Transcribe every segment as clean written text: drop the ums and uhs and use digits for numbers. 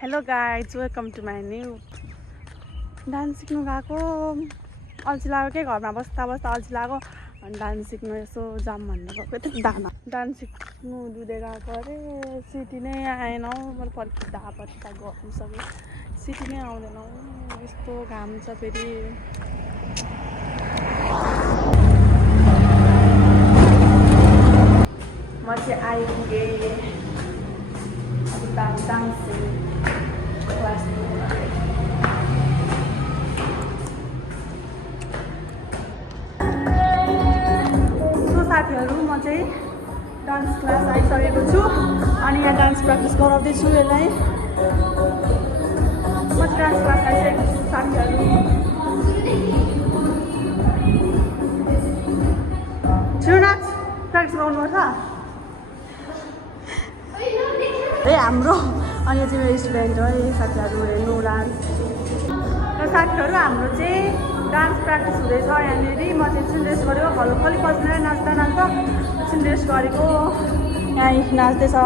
Hello guys, welcome to my new dance सिक्नु गएको। अल्छी लाग्यो के घरमा बस्दा बस्दा अल्छी लाग्यो अनि डान्स सिक्नु यसो जाम भनेर गएको। यति दाना डान्स सिक्नु दुधे गएको अरे सिटी नै आएन हौ। मैले पर्खिँदा गर्नु सक्यो, सिटी नै आउँदैन हौ। यस्तो घाम छ फेरि। म चाहिँ आइपुगेँ डान्सिङ क्लास। सो साथीहरू, म चाहिँ डान्स क्लास आइसकेको छु अनि यहाँ डान्स प्र्याक्टिस गराउँदैछु यसलाई। म डान्स क्लास आइसकेको छु साथीहरू। नाच प्र्याक्टिस गर्नुपर्छ ए हाम्रो। अनि चाहिँ मेरो स्टुडेन्ट हो है साथीहरू, हेर्नु डान्स। र साथीहरू, हाम्रो चाहिँ डान्स प्र्याक्टिस हुँदैछ यहाँनिर। म चाहिँ चिल्ड्रेस गरेको, घरको खालि बस्ने नाच्दा नाच्दा चिल्ड्रेस गरेको यहाँ नाच्दैछ।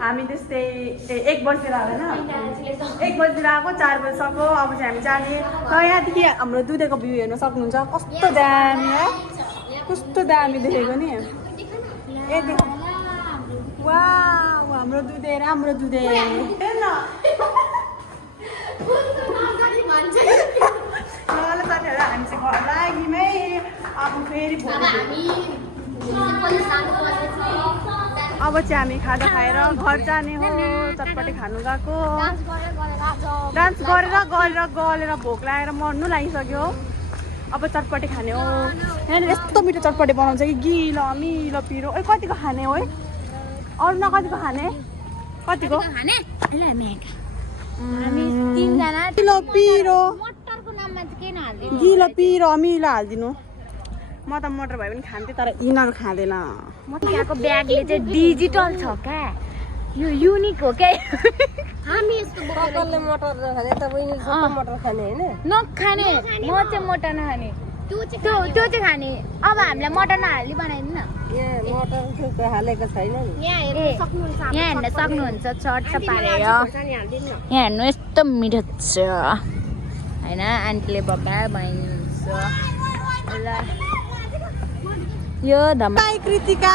हामी त्यस्तै 1 बजीतिर होइन, 1 बजीतिर आएको, 4 बजी सक्यो। अब चाहिँ हामी जाने। र यहाँदेखि हाम्रो दुधेको भ्यू हेर्न सक्नुहुन्छ। कस्तो दामी है, कस्तो दामी देखेको नि। ए देख, वाउ, हाम्रो दुधे, राम्रो दुधे। ल साथीहरू, हामी चाहिँ घर लाग्यौँ है। अब फेरि अब चाहिँ हामी खाजा खाएर घर जाने हो। चटपटे खानु गएको। डान्स गरेर भोक लागेर मर्नु लागिसक्यो। अब चटपटे खाने हो। यहाँनिर यस्तो मिठो चटपटे बनाउँछ कि गिलो मिलो पिरो। ए कतिको खाने हो है? अरू न कतिको खाने? कतिको खाने? गिलो पिरो, गिलो पिरो मिलो हालिदिनु। म त मटर भए पनि खान्थेँ, तर यिनीहरू खाँदैन। यहाँको ब्यागले चाहिँ डिजिटल छ क्या, यो युनिक हो क्या। हामी यस्तो बोतलले मटर नखाने, तपाईले सबै मटर खाने हैन? नखाने, म चाहिँ मटर नखाने। त्यो चाहिँ खाने। अब हामीलाई मटर नहाली बनाइदिनु न। यहाँ मटर हालेको छैन नि। यहाँ हेर्न सक्नुहुन्छ चट्ट पारेर। यहाँ हेर्नु यस्तो मिठो छ हैन। आन्टीले बब्बा बनाइदिनुहुन्छ। ल यो कृतिका